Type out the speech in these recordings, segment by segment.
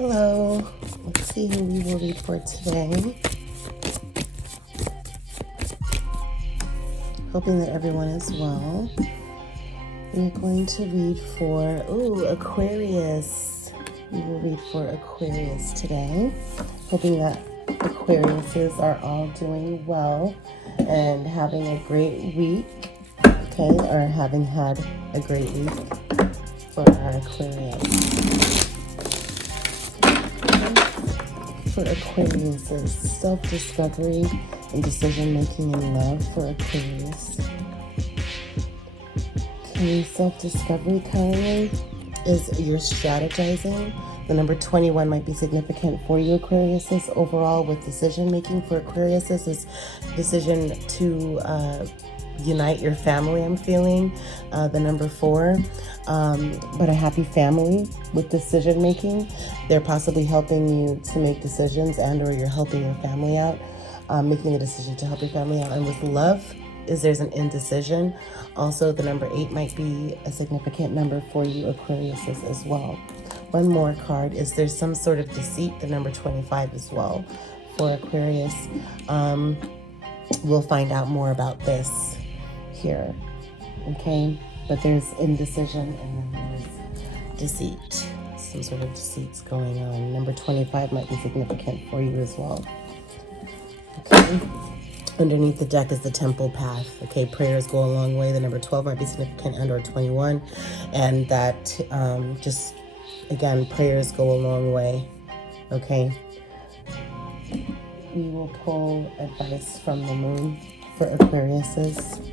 Hello, let's see who we will read for today. Hoping that everyone is well. We're going to read for, Aquarius. We will read for Aquarius today. Hoping that Aquariuses are all doing well and having a great week, okay, or having had a great week for our Aquarius. For Aquarius is self-discovery and decision-making in love for Aquarius. Okay, self-discovery currently is you're strategizing. The number 21 might be significant for you, Aquariuses. Overall, with decision-making for Aquariuses is decision to unite your family, I'm feeling. The number 4, but a happy family with decision making. They're possibly helping you to make decisions and or you're helping your family out, making the decision to help your family out. And with love is there's an indecision. Also, the number 8 might be a significant number for you, Aquariuses, as well. One more card is there's some sort of deceit, the number 25 as well for Aquarius. We'll find out more about this here, okay? But there's indecision and then there's deceit. Some sort of deceit's going on. Number 25 might be significant for you as well. Okay. Underneath the deck is the temple path. Okay, prayers go a long way. The number 12 might be significant, and or 21. And that just, again, prayers go a long way. Okay. We will pull advice from the moon for Aquariuses.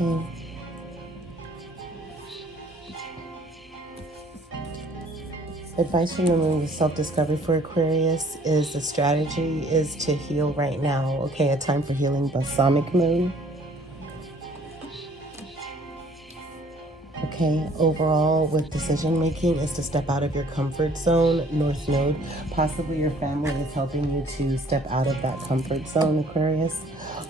Okay. Advice from the moon with self-discovery for Aquarius is the strategy is to heal right now. Okay, a time for healing, balsamic moon. Okay, overall with decision making is to step out of your comfort zone, North Node. Possibly your family is helping you to step out of that comfort zone, Aquarius.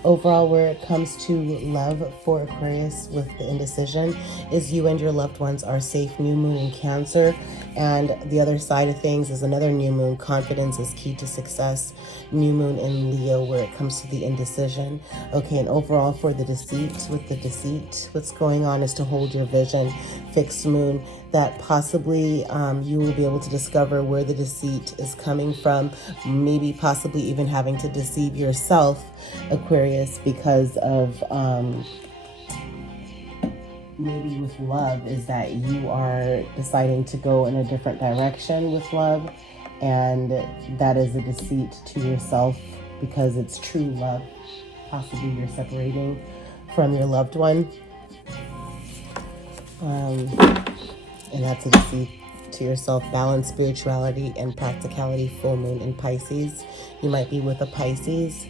Overall, where it comes to love for Aquarius with the indecision is you and your loved ones are safe. New moon in Cancer. And the other side of things is another new moon. Confidence is key to success. New moon in Leo where it comes to the indecision. Okay, and overall for the deceit, what's going on is to hold your vision. Fixed moon, that possibly you will be able to discover where the deceit is coming from. Maybe possibly even having to deceive yourself, Aquarius, because of maybe with love is that you are deciding to go in a different direction with love, and that is a deceit to yourself because it's true love. Possibly you're separating from your loved one, and that's a deceit to yourself. Balance, spirituality, and practicality. Full moon in Pisces. You might be with a Pisces,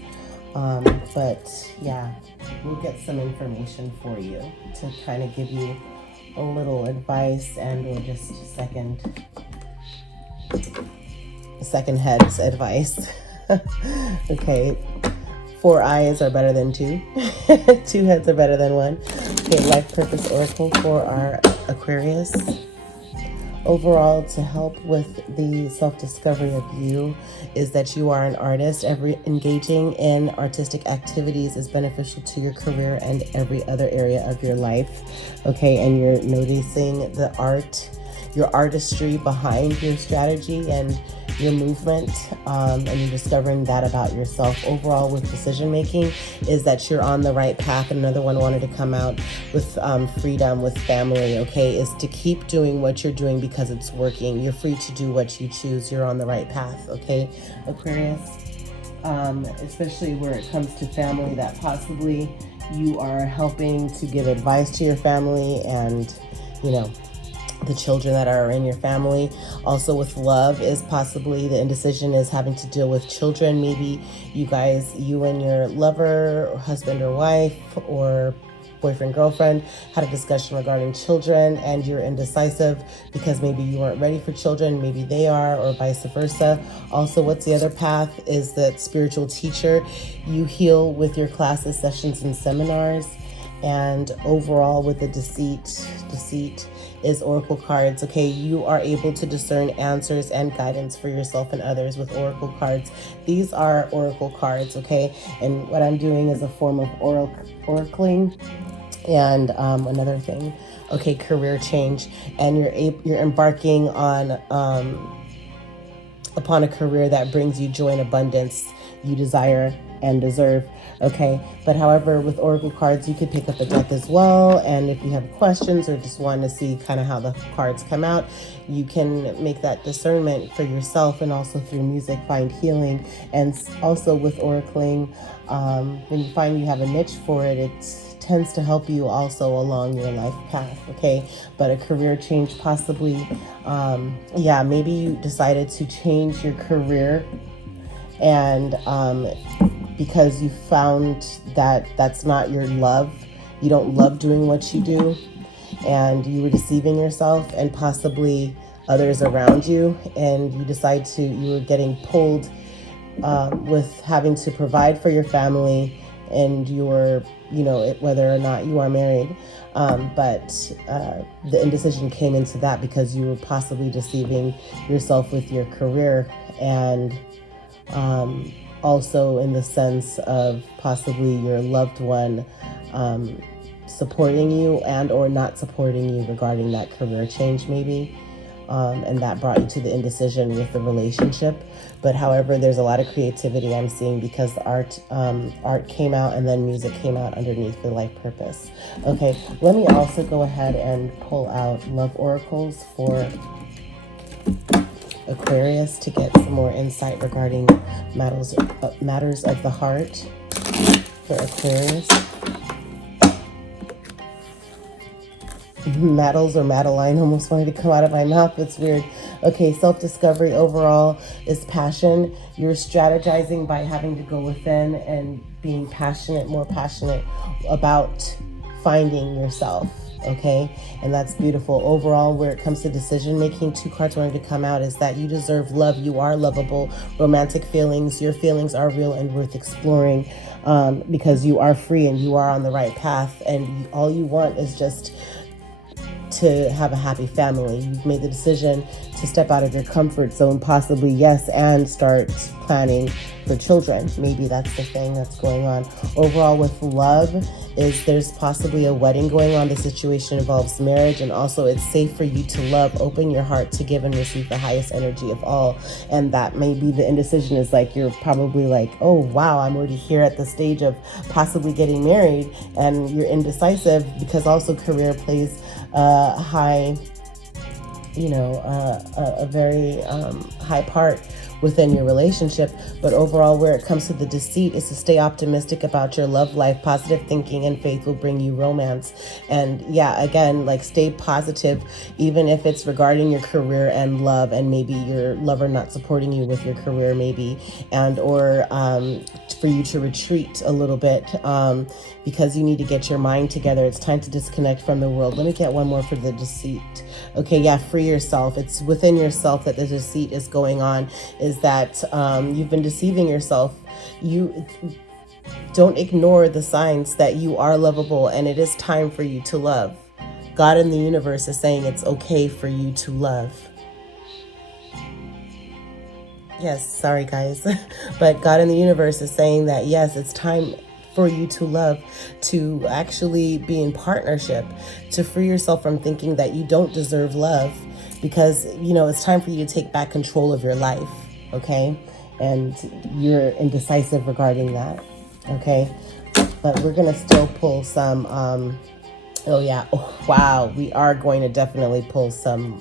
but yeah, we'll get some information for you to kind of give you a little advice and or just second head's advice. Okay, 4 eyes are better than 2. 2 heads are better than 1. Okay, life purpose oracle for our Aquarius. Overall, to help with the self-discovery of you is that you are an artist. Engaging in artistic activities is beneficial to your career and every other area of your life. Okay, and you're noticing the art, your artistry behind your strategy and your movement, and you're discovering that about yourself. Overall with decision making is that you're on the right path. Another one wanted to come out with freedom with family, okay, is to keep doing what you're doing because it's working. You're free to do what you choose. You're on the right path, okay, Aquarius. Especially where it comes to family, that possibly you are helping to give advice to your family and, you know, the children that are in your family. Also with love is possibly the indecision is having to deal with children. Maybe you and your lover or husband or wife or boyfriend, girlfriend had a discussion regarding children and you're indecisive because maybe you weren't ready for children, maybe they are, or vice versa. Also, what's the other path is that spiritual teacher. You heal with your classes, sessions, and seminars. And overall with the deceit is oracle cards. Okay, you are able to discern answers and guidance for yourself and others with oracle cards. These are oracle cards, okay? And what I'm doing is a form of oracling. And another thing, okay, career change. And you're embarking on upon a career that brings you joy and abundance you desire and deserve. Okay, but however, with oracle cards, you could pick up a deck as well. And if you have questions or just want to see kind of how the cards come out, you can make that discernment for yourself, and also through music find healing. And also with oracling, when you find you have a niche for it, it tends to help you also along your life path. Okay, but a career change possibly, yeah, maybe you decided to change your career, and because you found that that's not your love, you don't love doing what you do, and you were deceiving yourself and possibly others around you, and you were getting pulled with having to provide for your family and your, whether or not you are married. But the indecision came into that because you were possibly deceiving yourself with your career, and also in the sense of possibly your loved one supporting you and or not supporting you regarding that career change maybe. And that brought you to the indecision with the relationship. But however, there's a lot of creativity I'm seeing because art came out and then music came out underneath for life purpose. Okay, let me also go ahead and pull out love oracles for Aquarius to get some more insight regarding matters of the heart for Aquarius. Maddles or Madeline almost wanted to come out of my mouth. It's weird. Okay, self-discovery overall is passion. You're strategizing by having to go within and being more passionate about finding yourself. Okay, and that's beautiful. Overall, where it comes to decision making, 2 cards wanted to come out is that you deserve love. You are lovable. Romantic feelings, your feelings are real and worth exploring, because you are free and you are on the right path, and all you want is just to have a happy family. You've made the decision to step out of your comfort zone, possibly, yes, and start planning for children. Maybe that's the thing that's going on. Overall with love is there's possibly a wedding going on. The situation involves marriage, and also it's safe for you to love. Open your heart to give and receive the highest energy of all. And that may be the indecision is like, you're probably like, oh wow, I'm already here at the stage of possibly getting married, and you're indecisive because also career plays high, a very high part within your relationship. But overall, where it comes to the deceit is to stay optimistic about your love life. Positive thinking and faith will bring you romance. And yeah, again, like stay positive, even if it's regarding your career and love, and maybe your lover not supporting you with your career maybe, and or for you to retreat a little bit because you need to get your mind together. It's time to disconnect from the world. Let me get one more for the deceit. Okay, yeah, free yourself. It's within yourself that the deceit is going on, is that you've been deceiving yourself. You don't ignore the signs that you are lovable, and it is time for you to love. God in the universe is saying it's okay for you to love. Yes, sorry guys, but God in the universe is saying that yes, it's time for you to love, to actually be in partnership, to free yourself from thinking that you don't deserve love, because it's time for you to take back control of your life. Okay, and you're indecisive regarding that. Okay, but we're gonna still pull some oh yeah, oh, wow, we are going to definitely pull some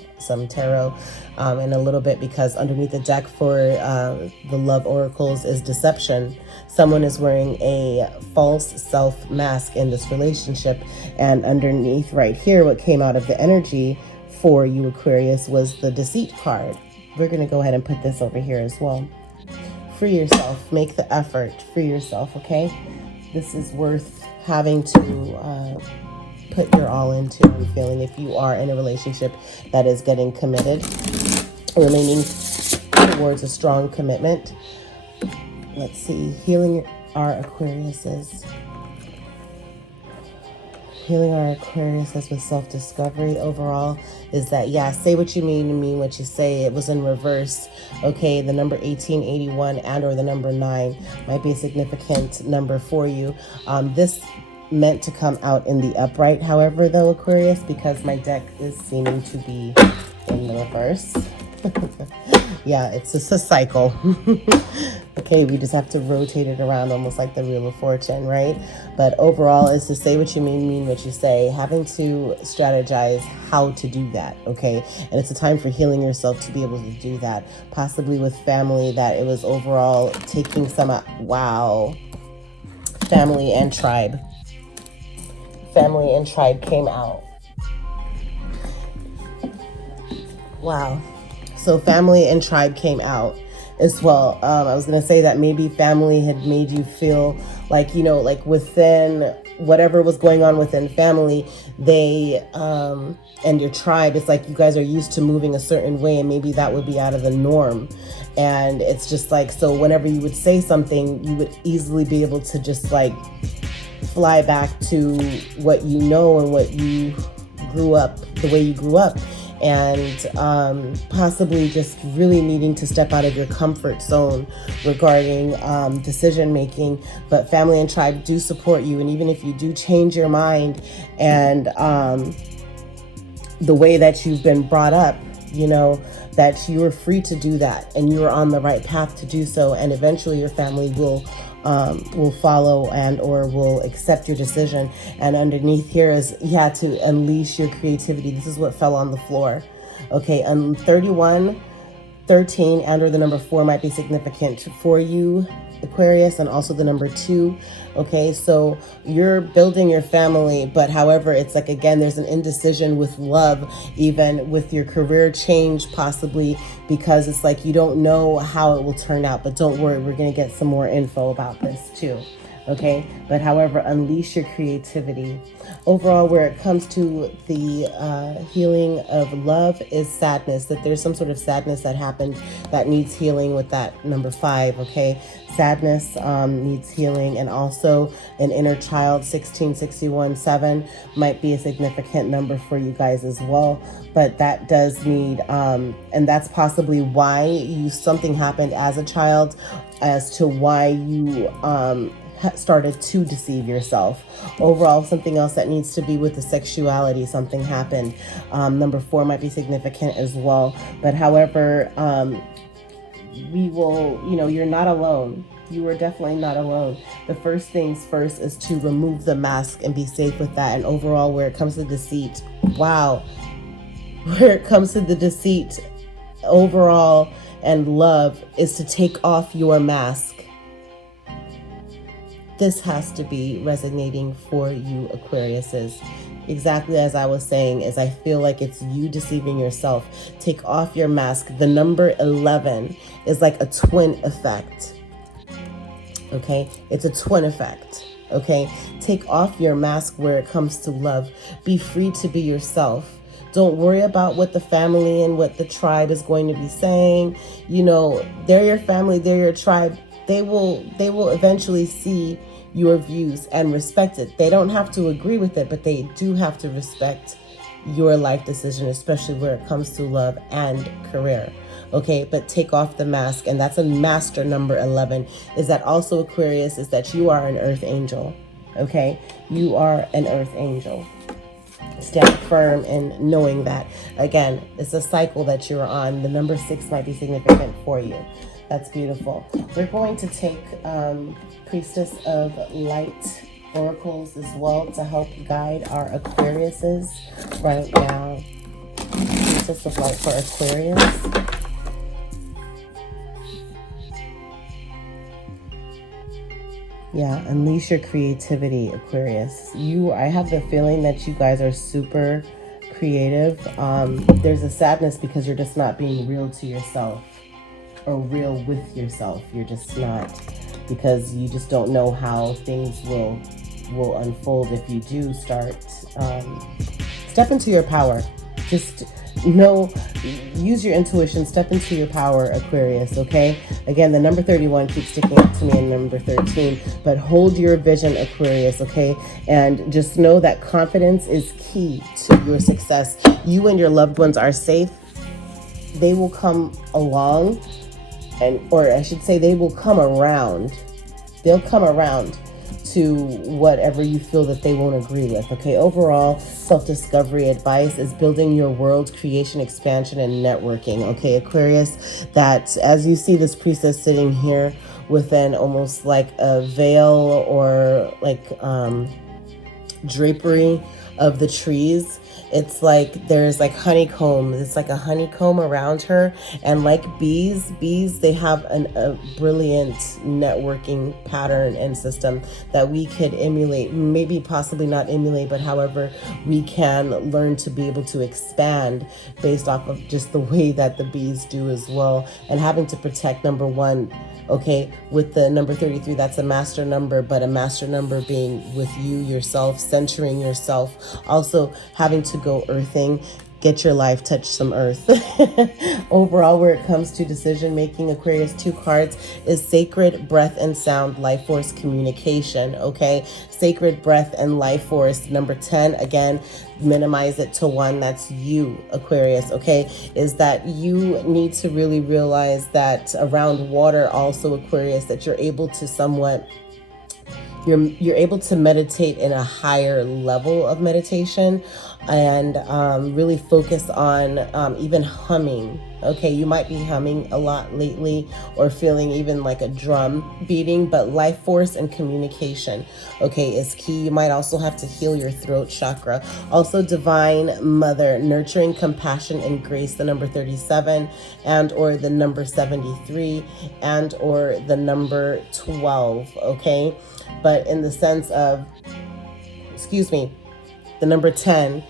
tarot in a little bit, because underneath the deck for the love oracles is deception. Someone is wearing a false self mask in this relationship, and underneath right here, what came out of the energy for you Aquarius was the deceit card. We're going to go ahead and put this over here as well. Free yourself, make the effort, free yourself, okay? This is worth having to put your all into. I'm feeling if you are in a relationship that is getting committed, remaining towards a strong commitment. Let's see, healing our Aquariuses. healing our Aquarius as with self-discovery overall is that, yeah, say what you mean and mean what you say. It was in reverse. Okay, the number 1881 and or the number 9 might be a significant number for you. This meant to come out in the upright, however, though, Aquarius, because my deck is seeming to be in the reverse. Yeah, it's just a cycle. Okay, we just have to rotate it around almost like the Wheel of Fortune, right? But overall, is to say what you mean what you say, having to strategize how to do that, okay? And it's a time for healing yourself to be able to do that, possibly with family, that it was overall taking some, wow, family and tribe. Family and tribe came out. Wow. So family and tribe came out as well. I was going to say that maybe family had made you feel like, you know, like within whatever was going on within family, they, and your tribe, it's like you guys are used to moving a certain way, and maybe that would be out of the norm. And it's just like, so whenever you would say something, you would easily be able to just like fly back to what you know and what you grew up, the way you grew up. And possibly just really needing to step out of your comfort zone regarding decision making. But family and tribe do support you, and even if you do change your mind and the way that you've been brought up, you know, that you are free to do that and you are on the right path to do so, and eventually your family will follow and or will accept your decision. And underneath here is you had to unleash your creativity. This is what fell on the floor. Okay, 31, 13, and or the number 4 might be significant for you, Aquarius, and also the number 2. Okay, so you're building your family, but however, it's like, again, there's an indecision with love, even with your career change, possibly, because it's like you don't know how it will turn out. But don't worry, we're going to get some more info about this too. Okay, but however, unleash your creativity. Overall, where it comes to the healing of love is sadness, that there's some sort of sadness that happened that needs healing with that number 5, okay? Sadness needs healing, and also an inner child, 1661-7 might be a significant number for you guys as well. But that does need, and that's possibly why something happened as a child as to why you started to deceive yourself. Overall, something else that needs to be with the sexuality, something happened. Number 4 might be significant as well. But however, we will, you know, you're not alone. You are definitely not alone. The first things first is to remove the mask and be safe with that. And overall, where it comes to deceit, wow. Where it comes to the deceit, overall, and love is to take off your mask. This has to be resonating for you, Aquariuses. Exactly as I was saying, is I feel like it's you deceiving yourself. Take off your mask. The number 11 is like a twin effect. Okay? It's a twin effect. Okay? Take off your mask where it comes to love. Be free to be yourself. Don't worry about what the family and what the tribe is going to be saying. You know, they're your family, they're your tribe. They will eventually see your views and respect it. They don't have to agree with it, but they do have to respect your life decision, especially where it comes to love and career. Okay, but take off the mask, and that's a master number 11. Is that also, Aquarius, is that you are an earth angel. Okay, you are an earth angel. Stand firm in knowing that. Again, it's a cycle that you're on. The number 6 might be significant for you. That's beautiful. We're going to take Priestess of Light oracles as well to help guide our Aquariuses right now. Priestess of Light for Aquarius. Yeah, unleash your creativity, Aquarius. I have the feeling that you guys are super creative. There's a sadness because you're just not being real to yourself or real with yourself. You're just not, because you just don't know how things will unfold if you do start step into your power. Just use your intuition, step into your power, Aquarius, okay? Again, the number 31 keeps sticking out to me, and number 13, but hold your vision, Aquarius, okay? And just know that confidence is key to your success. You and your loved ones are safe. They will come along, or I should say they will come around. They'll come around to whatever you feel that they won't agree with, okay? Overall, self-discovery advice is building your world, creation, expansion, and networking, okay, Aquarius? That as you see this priestess sitting here within almost like a veil or like drapery of the trees, it's like there's like honeycomb. It's like a honeycomb around her, and like bees, they have a brilliant networking pattern and system that we could emulate. Maybe possibly not emulate, but however we can learn to be able to expand based off of just the way that the bees do as well. And having to protect number one, okay, with the number 33, that's a master number, but a master number being with you, yourself, centering yourself, also having to go earthing, get your life, touch some earth. Overall, where it comes to decision making, Aquarius, 2 cards is sacred breath and sound, life force, communication, okay? Sacred breath and life force. Number 10, again, minimize it to 1. That's you, Aquarius, okay? Is that you need to really realize that around water also, Aquarius, that you're able to somewhat you're able to meditate in a higher level of meditation, and really focus on even humming. Okay, you might be humming a lot lately, or feeling even like a drum beating, but life force and communication, okay, is key. You might also have to heal your throat chakra. Also, divine mother, nurturing, compassion, and grace, the number 37, and or the number 73, and or the number 12, okay? But in the sense of, the number 10,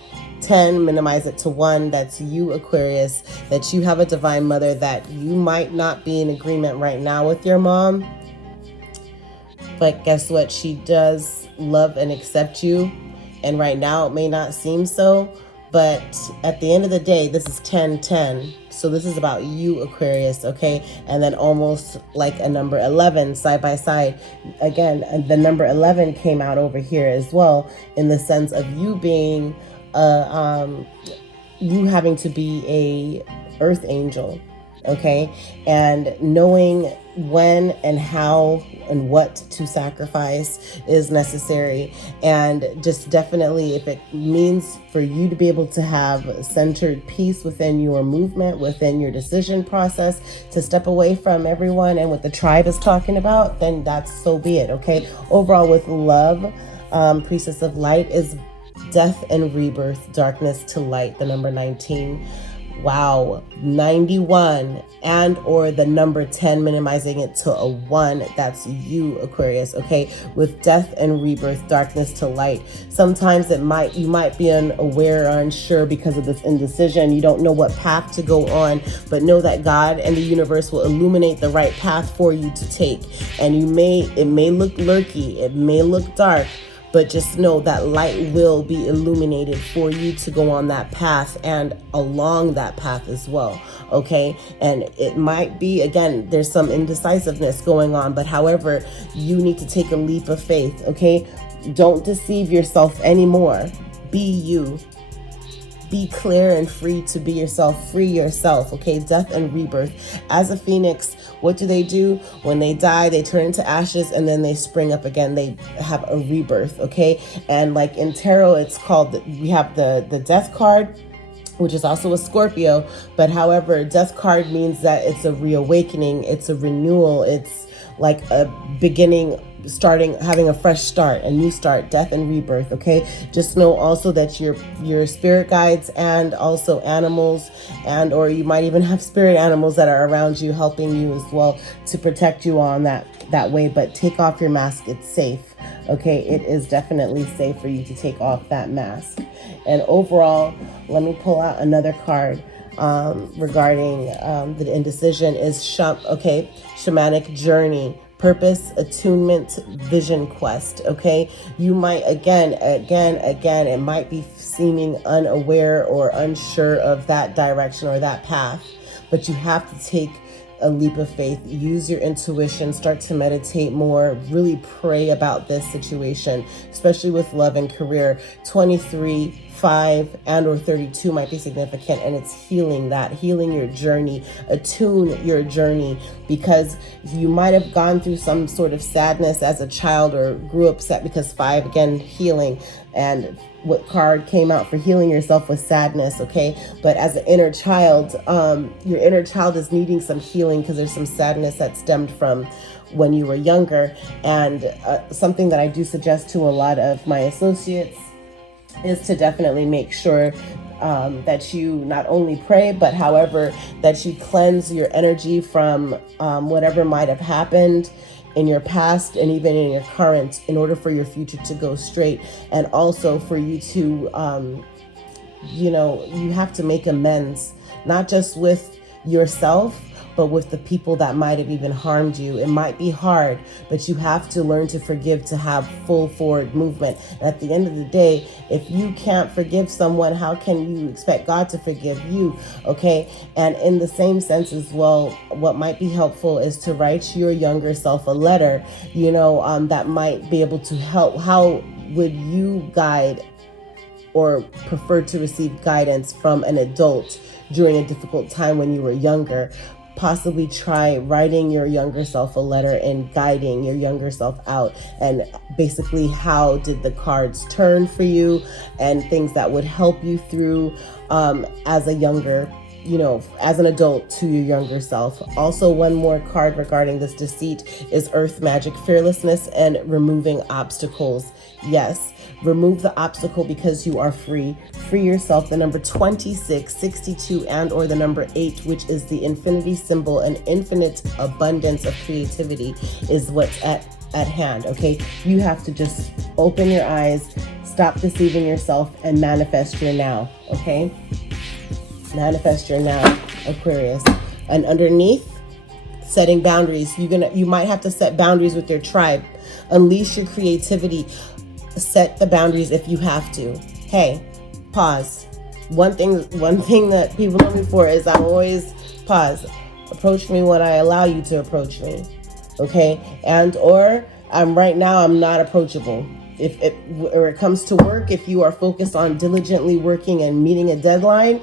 minimize it to 1. That's you, Aquarius, that you have a divine mother, that you might not be in agreement right now with your mom, but guess what? She does love and accept you. And right now it may not seem so, but at the end of the day, this is 10-10. So this is about you, Aquarius, okay? And then almost like a number 11 side by side. Again, the number 11 came out over here as well, in the sense of you being, you having to be a earth angel, okay? And knowing when and how and what to sacrifice is necessary. And just definitely, if it means for you to be able to have centered peace within your movement, within your decision process, to step away from everyone and what the tribe is talking about, then that's so be it, okay? Overall, with love, priestess of light is death and rebirth, darkness to light, the number 19. Wow, 91, and or the number 10, minimizing it to a 1. That's you, Aquarius, okay? With death and rebirth, darkness to light. Sometimes you might be unaware or unsure because of this indecision. You don't know what path to go on, but know that God and the universe will illuminate the right path for you to take. And it may look lurky, it may look dark, but just know that light will be illuminated for you to go on that path and along that path as well, okay? And it might be, again, there's some indecisiveness going on, but however, you need to take a leap of faith, okay? Don't deceive yourself anymore. Be you. Be clear and free to be yourself. Free yourself, okay? Death and rebirth. As a phoenix, what do? When they die, they turn into ashes and then they spring up again. They have a rebirth, okay? And like in tarot, it's called, we have the death card, which is also a Scorpio. But however, death card means that it's a reawakening, it's a renewal, it's like a beginning, having a fresh start, a new start, death and rebirth, okay? Just know also that your spirit guides and also animals, and or you might even have spirit animals that are around you helping you as well to protect you on that way. But take off your mask, it's safe, okay? It is definitely safe for you to take off that mask. And overall, let me pull out another card regarding the indecision is shamanic journey, purpose, attunement, vision quest. Okay, you might again, it might be seeming unaware or unsure of that direction or that path, but you have to take a leap of faith. Use your intuition, start to meditate more, really pray about this situation, especially with love and career. 23, 5, and or 32 might be significant, and it's healing your journey, attune your journey, because you might have gone through some sort of sadness as a child or grew upset, because 5, again, healing, and what card came out for healing yourself was sadness. Okay, but as an inner child, your inner child is needing some healing because there's some sadness that stemmed from when you were younger. And something that I do suggest to a lot of my associates is to definitely make sure that you not only pray, but however that you cleanse your energy from whatever might have happened in your past and even in your current, in order for your future to go straight. And also for you to, you have to make amends, not just with yourself, but with the people that might have even harmed you. It might be hard, but you have to learn to forgive to have full forward movement. And at the end of the day, if you can't forgive someone, how can you expect God to forgive you? Okay. And in the same sense as well, what might be helpful is to write your younger self a letter, that might be able to help. How would you guide or prefer to receive guidance from an adult during a difficult time when you were younger? Possibly try writing your younger self a letter and guiding your younger self out, and basically how did the cards turn for you, and things that would help you through as a younger, as an adult to your younger self. Also, one more card regarding this deceit is Earth Magic, fearlessness and removing obstacles. Yes, remove the obstacle because you are free. Free yourself. The number 26, 62, and or the number 8, which is the infinity symbol, an infinite abundance of creativity is what's at hand. Okay, you have to just open your eyes, stop deceiving yourself, and manifest your now. Okay, manifest your now, Aquarius. And underneath, setting boundaries. You might have to set boundaries with your tribe. Unleash your creativity. Set the boundaries if you have to. Hey, pause. One thing that people know me for is I'm always pause. Approach me when I allow you to approach me. Okay? And or right now I'm not approachable. If it comes to work, if you are focused on diligently working and meeting a deadline,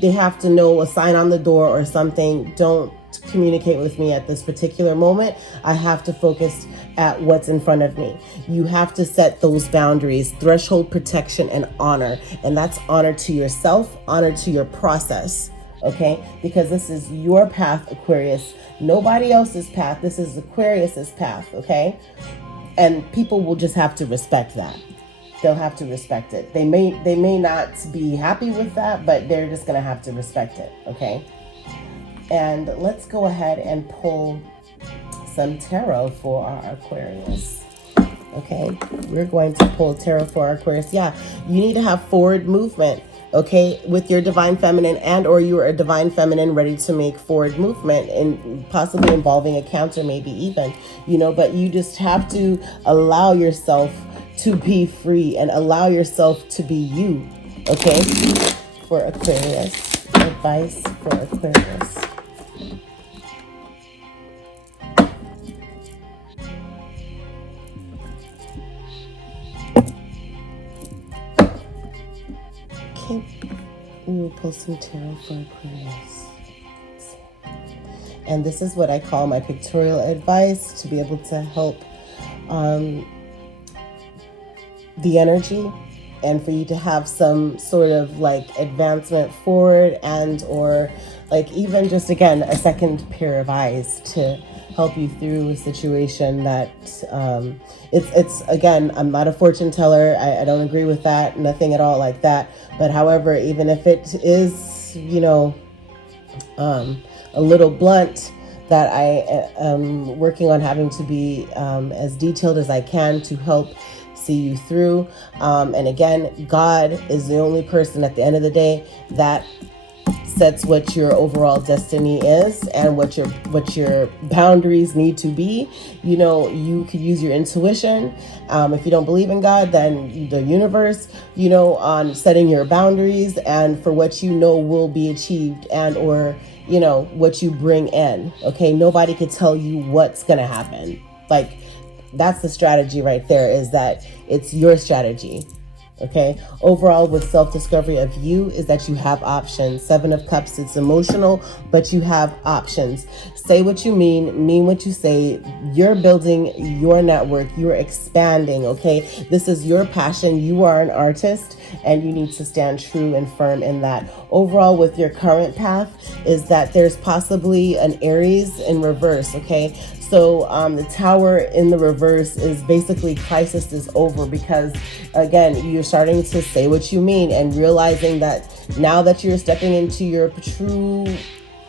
they have to know a sign on the door or something. Don't communicate with me at this particular moment. I have to focus at what's in front of me. You have to set those boundaries, threshold protection, and honor. And that's honor to yourself, honor to your process. Okay? Because this is your path, Aquarius. Nobody else's path. This is Aquarius's path. Okay? And people will just have to respect that. They'll have to respect it. They may not be happy with that, but they're just going to have to respect it. Okay? And let's go ahead and pull some tarot for our Aquarius. Okay, we're going to pull tarot for our Aquarius. Yeah, you need to have forward movement, okay, with your divine feminine, and or you are a divine feminine ready to make forward movement, and possibly involving a counter, maybe even, but you just have to allow yourself to be free and allow yourself to be you. Okay, for Aquarius, advice for Aquarius. We will pull some tarot for Aquarius. And this is what I call my pictorial advice to be able to help the energy, and for you to have some sort of like advancement forward, and or like even just again a second pair of eyes to help you through a situation that it's again, I'm not a fortune teller. I don't agree with that, nothing at all like that. But however, even if it is, a little blunt, that I am working on having to be as detailed as I can to help see you through. And again, God is the only person at the end of the day that sets what your overall destiny is and what your boundaries need to be. You know, you could use your intuition. If you don't believe in God, then the universe, you know, on setting your boundaries and for what you know will be achieved and or, you know, what you bring in. Okay, nobody could tell you what's gonna happen. Like, that's the strategy right there, is that it's your strategy. Okay, overall with self-discovery of you is that you have options. 7 of Cups, it's emotional, but you have options. Say what you mean what you say. You're building your network, you're expanding, okay? This is your passion. You are an artist and you need to stand true and firm in that. Overall with your current path is that there's possibly an Aries in reverse, okay? So the Tower in the reverse is basically crisis is over, because again, you're starting to say what you mean and realizing that now that you're stepping into your true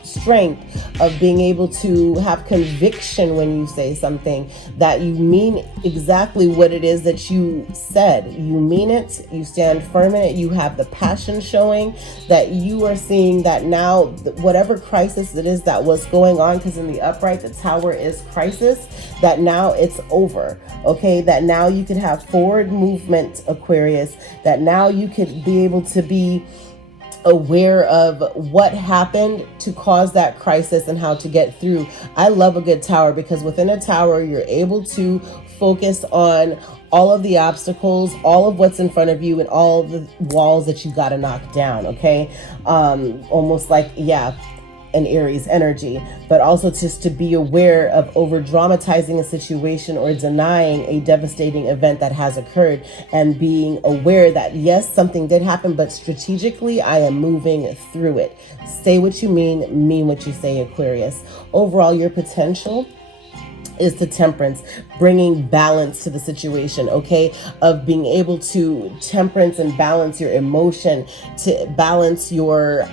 strength of being able to have conviction when you say something, that you mean exactly what it is that you said. You mean it, you stand firm in it, you have the passion showing, that you are seeing that now whatever crisis it is that was going on, because in the upright the Tower is crisis, that now it's over. Okay, that now you can have forward movement, Aquarius, that now you could be able to be aware of what happened to cause that crisis and how to get through. I love a good Tower, because within a Tower you're able to focus on all of the obstacles, all of what's in front of you, and all of the walls that you got to knock down. Okay, almost like, yeah, an Aries energy, but also just to be aware of over dramatizing a situation or denying a devastating event that has occurred, and being aware that yes, something did happen, but strategically I am moving through it. Say what you mean what you say, Aquarius. Overall, your potential is the Temperance, bringing balance to the situation, okay, of being able to temperance and balance your emotion, to balance your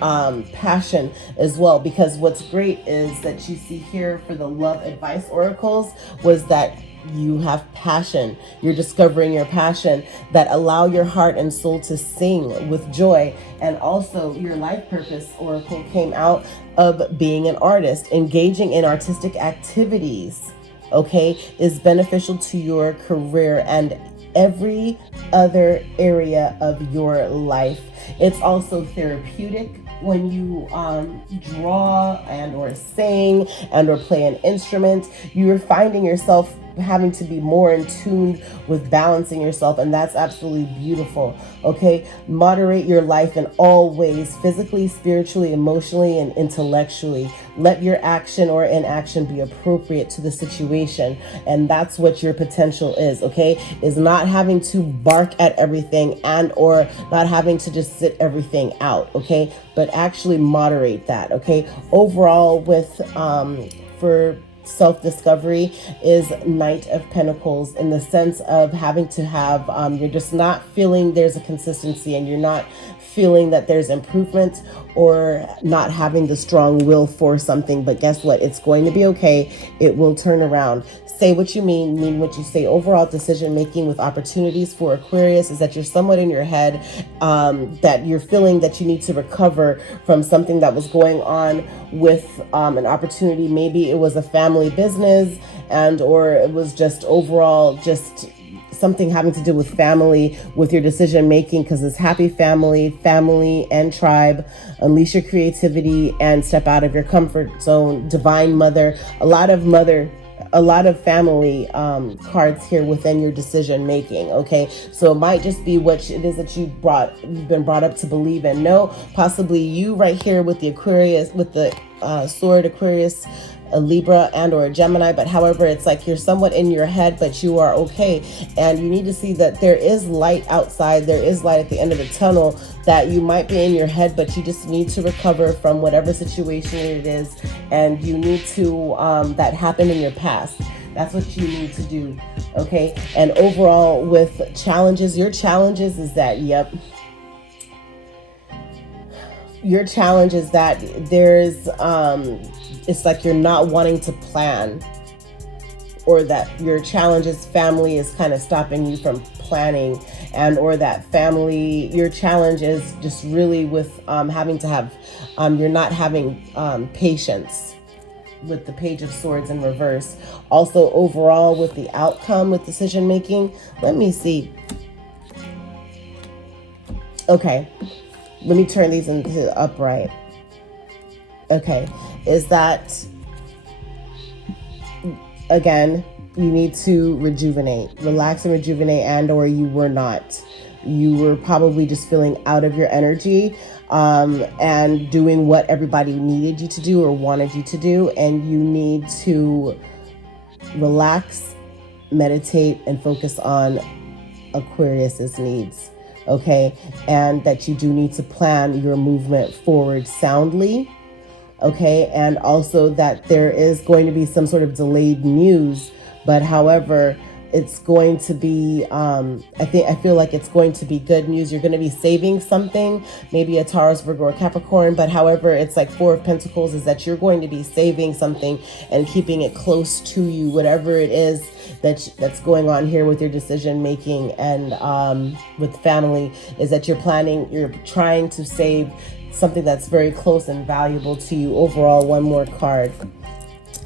passion as well. Because what's great is that you see here for the love advice oracles was that you have passion. You're discovering your passion, that allow your heart and soul to sing with joy. And also your life purpose oracle came out of being an artist, engaging in artistic activities, okay, is beneficial to your career and every other area of your life. It's also therapeutic when you draw and or sing and or play an instrument. You're finding yourself having to be more in tune with balancing yourself, and that's absolutely beautiful. Okay, moderate your life in all ways, physically, spiritually, emotionally, and intellectually. Let your action or inaction be appropriate to the situation, and that's what your potential is. Okay, is not having to bark at everything and or not having to just sit everything out. Okay, but actually moderate that. Okay, overall with for self-discovery is Knight of Pentacles, in the sense of having to have you're just not feeling there's a consistency, and you're not feeling that there's improvement, or not having the strong will for something. But guess what, it's going to be okay. It will turn around. Say what you mean what you say. Overall decision making with opportunities for Aquarius is that you're somewhat in your head, that you're feeling that you need to recover from something that was going on with an opportunity. Maybe it was a family business, and or it was just overall just something having to do with family, with your decision making, because it's happy family and tribe. Unleash your creativity and step out of your comfort zone. Divine Mother, a lot of family cards here within your decision making. Okay, so it might just be what it is that you've been brought up to believe in. No, possibly you right here with the Aquarius, with the sword Aquarius, a Libra and or a Gemini, but however, it's like you're somewhat in your head, but you are okay. And you need to see that there is light outside. There is light at the end of the tunnel, that you might be in your head, but you just need to recover from whatever situation it is. And you need to, that happened in your past. That's what you need to do. Okay. And overall with challenges, your challenges is that, your challenge is that there's, it's like you're not wanting to plan, or that your challenge is family is kind of stopping you from planning and or that family, your challenge is just really with having to have, you're not having patience with the Page of Swords in reverse. Also overall with the outcome with decision making. Let me see. Okay, let me turn these into the upright. Okay, is that, again, you need to rejuvenate, relax and rejuvenate, and or you were not. You were probably just feeling out of your energy and doing what everybody needed you to do or wanted you to do, and you need to relax, meditate, and focus on Aquarius's needs. Okay, and that you do need to plan your movement forward soundly. Okay, and also that there is going to be some sort of delayed news, but however, it's going to be, I feel like it's going to be good news. You're going to be saving something, maybe a Taurus, Virgo, or Capricorn, but however, it's like Four of Pentacles is that you're going to be saving something and keeping it close to you, whatever it is that's going on here with your decision making and with family, is that you're trying to save something that's very close and valuable to you. Overall, one more card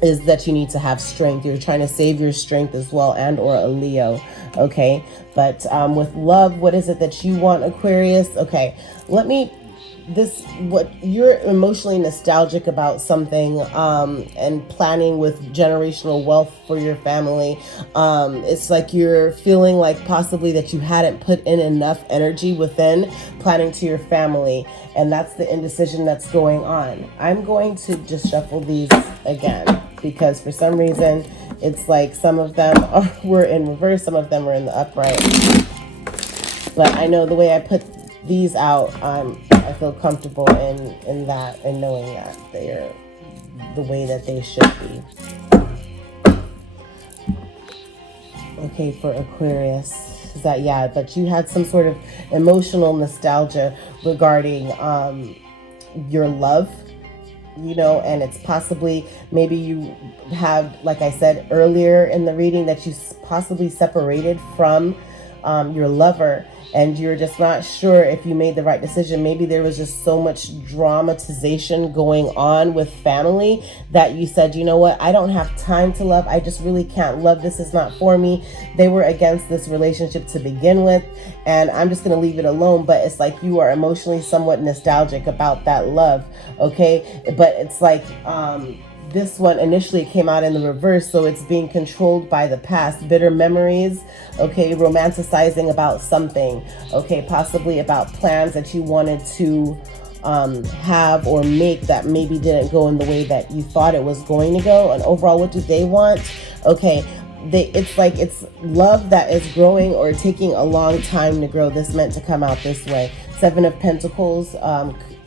is that you need to have strength. You're trying to save your strength as well, and or a Leo. Okay, but with love, what is it that you want, Aquarius? Okay, what you're emotionally nostalgic about something and planning with generational wealth for your family. It's like you're feeling like possibly that you hadn't put in enough energy within planning to your family, and that's the indecision that's going on. I'm going to just shuffle these again because for some reason it's like some of them were in reverse, some of them were in the upright, but I know the way I put these out, I feel comfortable in that and knowing that they're the way that they should be. Okay, for Aquarius, is that, yeah, but you had some sort of emotional nostalgia regarding your love, you know, and it's possibly, maybe you have, like I said earlier in the reading, that you possibly separated from your lover, and you're just not sure if you made the right decision. Maybe there was just so much dramatization going on with family that you said, you know what, I don't have time to love. I just really can't love. This is not for me. They were against this relationship to begin with, and I'm just going to leave it alone. But it's like you are emotionally somewhat nostalgic about that love. Okay, but it's like this one initially came out in the reverse, so it's being controlled by the past, bitter memories, okay, romanticizing about something, okay, possibly about plans that you wanted to have or make that maybe didn't go in the way that you thought it was going to go. And overall, what do they want? Okay, it's like it's love that is growing or taking a long time to grow. This meant to come out this way. Seven of Pentacles,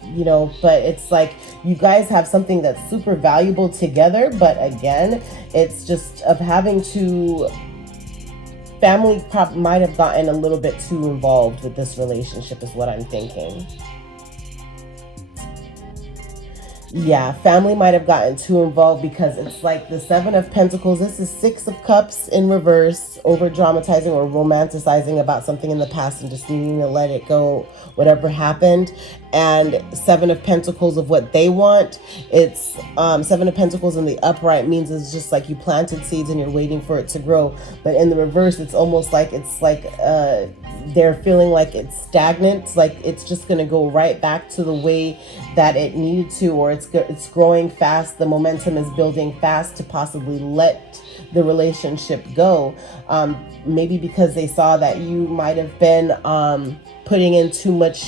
you know, but it's like you guys have something that's super valuable together, but again, it's just of having to, family might have gotten a little bit too involved with this relationship is what I'm thinking. Yeah, family might have gotten too involved because it's like the Seven of Pentacles. This is Six of Cups in reverse, over dramatizing or romanticizing about something in the past and just needing to let it go, whatever happened. And Seven of Pentacles of what they want. It's Seven of Pentacles in the upright means it's just like you planted seeds and you're waiting for it to grow. But in the reverse, it's almost like they're feeling like it's stagnant, like it's just going to go right back to the way that it needed to, or it's growing fast. The momentum is building fast to possibly let the relationship go. Maybe because they saw that you might have been putting in too much.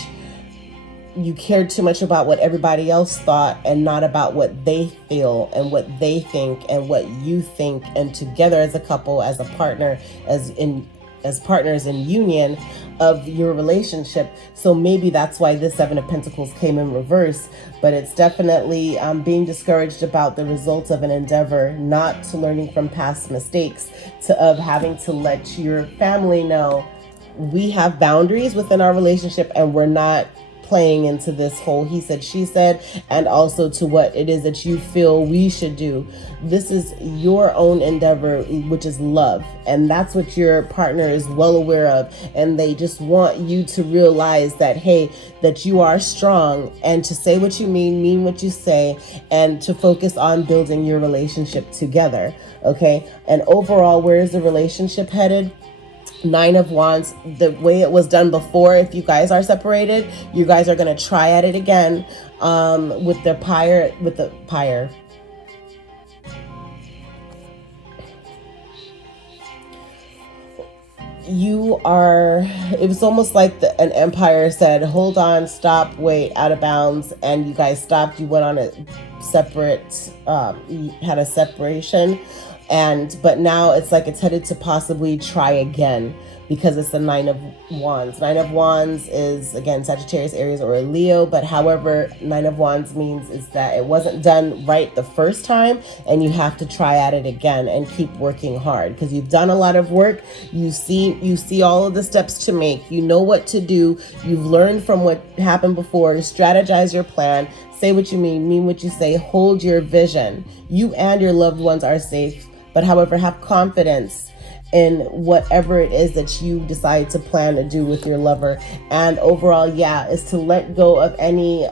You cared too much about what everybody else thought and not about what they feel and what they think and what you think. And together as a couple, as a partner, as partners in union of your relationship. So maybe that's why this Seven of Pentacles came in reverse, but it's definitely being discouraged about the results of an endeavor, not to learning from past mistakes, of having to let your family know we have boundaries within our relationship and we're not playing into this whole he said, she said, and also to what it is that you feel we should do. This is your own endeavor, which is love. And that's what your partner is well aware of. And they just want you to realize that, hey, that you are strong, and to say what you mean what you say, and to focus on building your relationship together. Okay. And overall, where is the relationship headed? 9 of Wands, the way it was done before, if you guys are separated, you guys are going to try at it again with the pyre. You are, it was almost like an empire said, hold on, stop, wait, out of bounds, and you guys stopped. You went on a separate, you had a separation, but now it's like it's headed to possibly try again, because it's the 9 of Wands. 9 of Wands is, again, Sagittarius, Aries, or a Leo. But however, 9 of Wands means is that it wasn't done right the first time, and you have to try at it again and keep working hard, because you've done a lot of work. You see all of the steps to make. You know what to do. You've learned from what happened before. Strategize your plan. Say what you mean what you say. Hold your vision. You and your loved ones are safe. But however, have confidence in whatever it is that you decide to plan to do with your lover. And overall, yeah, is to let go of any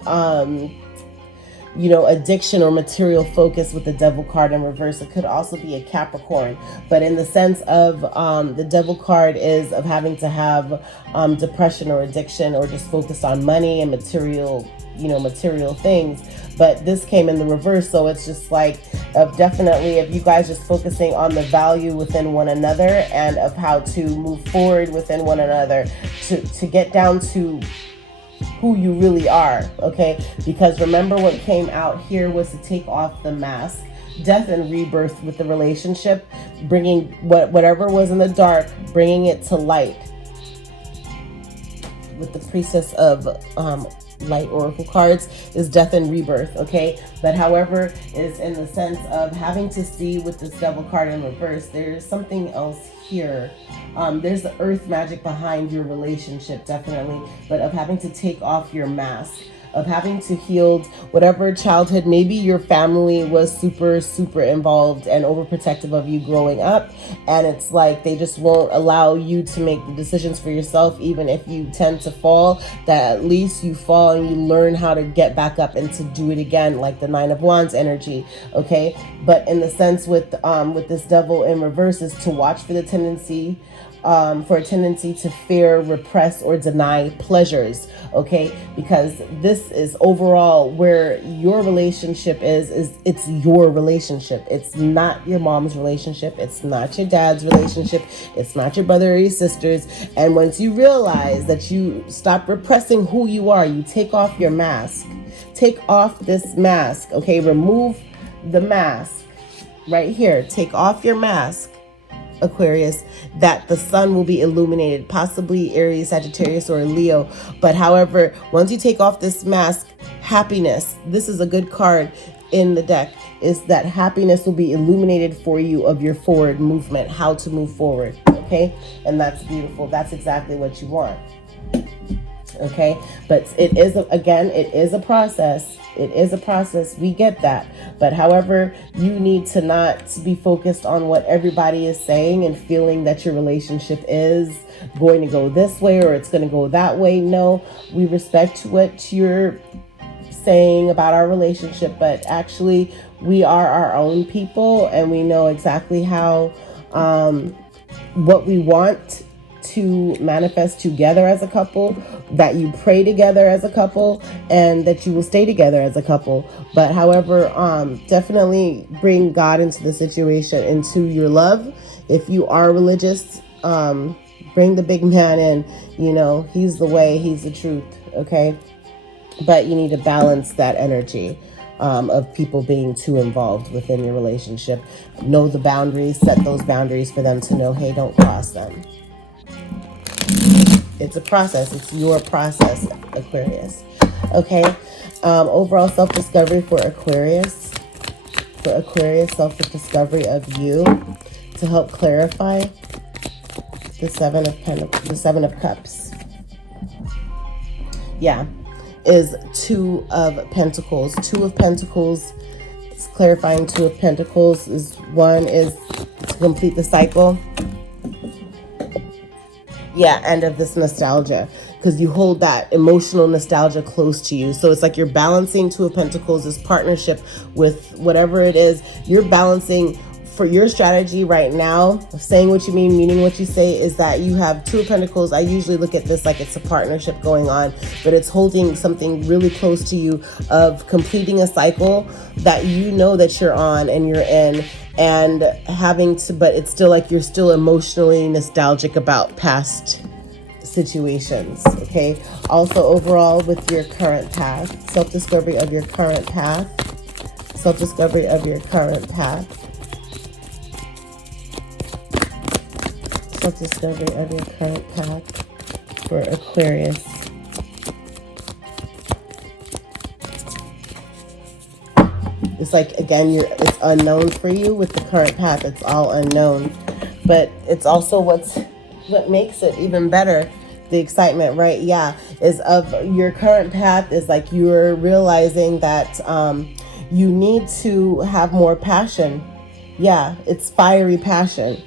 addiction or material focus with the Devil card in reverse. It could also be a Capricorn, but in the sense of the Devil card is of having to have depression or addiction, or just focused on money and material things. But this came in the reverse, so it's just like definitely if you guys just focusing on the value within one another, and of how to move forward within one another to get down to who you really are. Okay, because remember, what came out here was to take off the mask. Death and rebirth with the relationship, bringing whatever was in the dark, bringing it to light with the Priestess of light oracle cards is death and rebirth. Okay, but however, is in the sense of having to see with this Devil card in reverse, there's something else here. There's the earth magic behind your relationship, definitely, but of having to take off your mask, of having to heal whatever childhood, maybe your family was super involved and overprotective of you growing up, and it's like they just won't allow you to make the decisions for yourself. Even if you tend to fall, that at least you fall and you learn how to get back up and to do it again, like the 9 of Wands energy. Okay, but in the sense with this Devil in reverse is to watch for the tendency to fear, repress, or deny pleasures. Okay, because this is overall where your relationship is it's your relationship. It's not your mom's relationship. It's not your dad's relationship. It's not your brother or your sister's. And once you realize that you stop repressing who you are, you take off your mask. Take off this mask. Okay, remove the mask right here. Take off your mask, Aquarius, that the sun will be illuminated, possibly Aries, Sagittarius, or Leo. But however, once you take off this mask, happiness, this is a good card in the deck, is that happiness will be illuminated for you of your forward movement, how to move forward. Okay, and that's beautiful. That's exactly what you want. Okay, but it is a process. It is a process. We get that. But however, you need to not be focused on what everybody is saying and feeling that your relationship is going to go this way or it's going to go that way. No, we respect what you're saying about our relationship, but actually we are our own people, and we know exactly how what we want to manifest together as a couple, that you pray together as a couple, and that you will stay together as a couple. But however, definitely bring God into the situation, into your love. If you are religious, bring the big man in. He's the way, he's the truth. Okay, but you need to balance that energy of people being too involved within your relationship. Know the boundaries, set those boundaries for them to know, hey, don't cross them. It's a process. It's your process, Aquarius. Okay. Overall self-discovery for Aquarius. For Aquarius, self-discovery of you to help clarify the Seven of Cups. Yeah. is Two of Pentacles. Two of Pentacles, it's clarifying Two of Pentacles is one is to complete the cycle. Yeah, end of this nostalgia, because you hold that emotional nostalgia close to you. So it's like you're balancing Two of Pentacles, this partnership with whatever it is. You're balancing for your strategy right now, saying what you mean, meaning what you say, is that you have Two of Pentacles. I usually look at this like it's a partnership going on, but it's holding something really close to you of completing a cycle that you know that you're on and you're in, and having to, but it's still like you're still emotionally nostalgic about past situations. Okay. Also, overall, with your current path, self-discovery of your current path, self-discovery of your current path, self-discovery of your current path for Aquarius. It's like, again, it's unknown for you with the current path. It's all unknown, but it's also what makes it even better. The excitement, right? Yeah, is of your current path is like you're realizing that you need to have more passion. Yeah, it's fiery passion.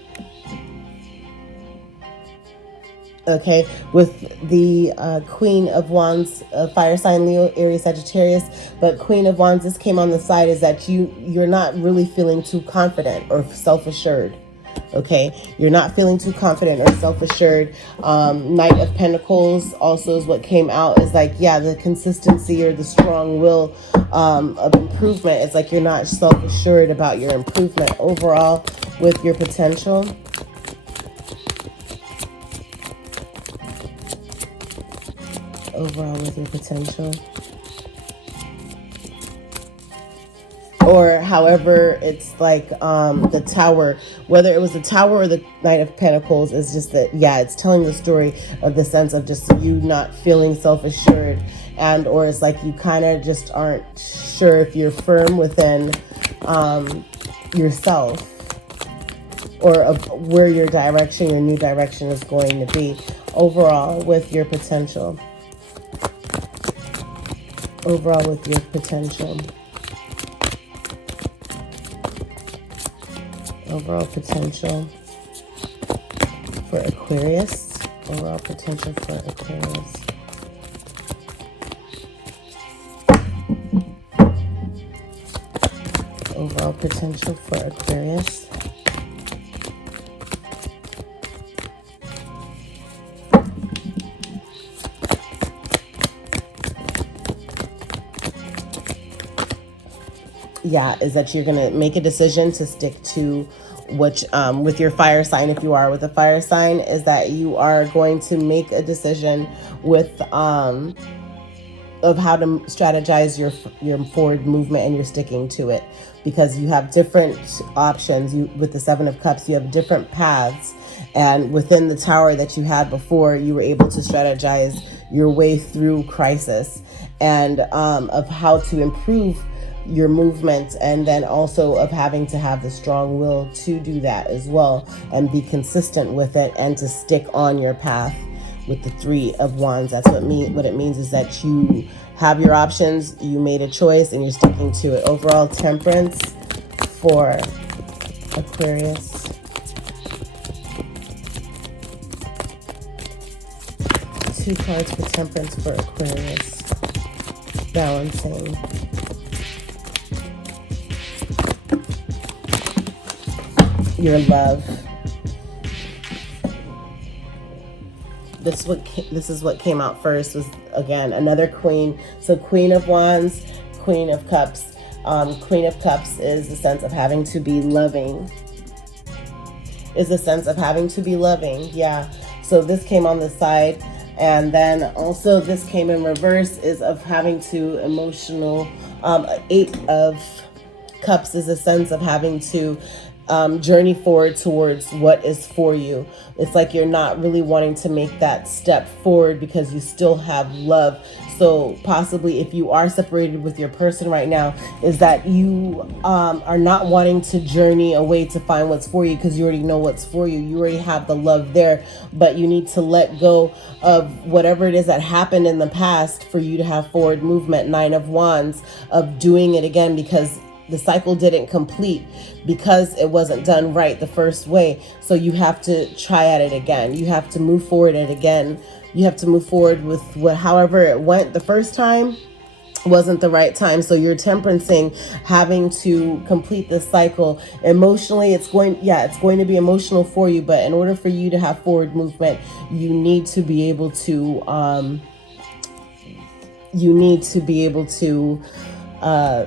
Okay, with the Queen of Wands, fire sign Leo, Aries, Sagittarius, but Queen of Wands, this came on the side, is that you're not really feeling too confident or self-assured. Okay, you're not feeling too confident or self-assured. Knight of Pentacles also is what came out, is like, yeah, the consistency or the strong will of improvement. It's like you're not self-assured about your improvement overall with your potential. Overall with your potential, or however it's like the Tower, whether it was the Tower or the Knight of Pentacles, is just that, yeah, it's telling the story of the sense of just you not feeling self-assured, and or it's like you kind of just aren't sure if you're firm within yourself, or of where your direction, your new direction is going to be overall with your potential. Overall with your potential. Overall potential for Aquarius. Overall potential for Aquarius. Overall potential for Aquarius. Yeah, is that you're going to make a decision to stick to which, with your fire sign, if you are with a fire sign, is that you are going to make a decision with, of how to strategize your forward movement, and you're sticking to it because you have different options. With the Seven of Cups, you have different paths, and within the Tower that you had before, you were able to strategize your way through crisis, and of how to improve your movement, and then also of having to have the strong will to do that as well and be consistent with it and to stick on your path with the Three of Wands. That's what it means is that you have your options, you made a choice, and you're sticking to it. Overall temperance for Aquarius. Two cards for temperance for Aquarius. Balancing. Your love. This is what came out first, was again another queen. So Queen of Wands, Queen of Cups. Queen of Cups is the sense of having to be loving. Is the sense of having to be loving. Yeah. So this came on the side, and then also this came in reverse, is of having to emotional. Eight of Cups is a sense of having to journey forward towards what is for you. It's like you're not really wanting to make that step forward because you still have love. So possibly if you are separated with your person right now, is that you are not wanting to journey away to find what's for you because you already know what's for you. You already have the love there, but you need to let go of whatever it is that happened in the past for you to have forward movement. 9 of Wands, of doing it again, because the cycle didn't complete because it wasn't done right the first way. So you have to try at it again. You have to move forward at it again. You have to move forward with however it went the first time wasn't the right time. So you're temperancing having to complete this cycle. Emotionally, it's going to be emotional for you, but in order for you to have forward movement, you need to be able to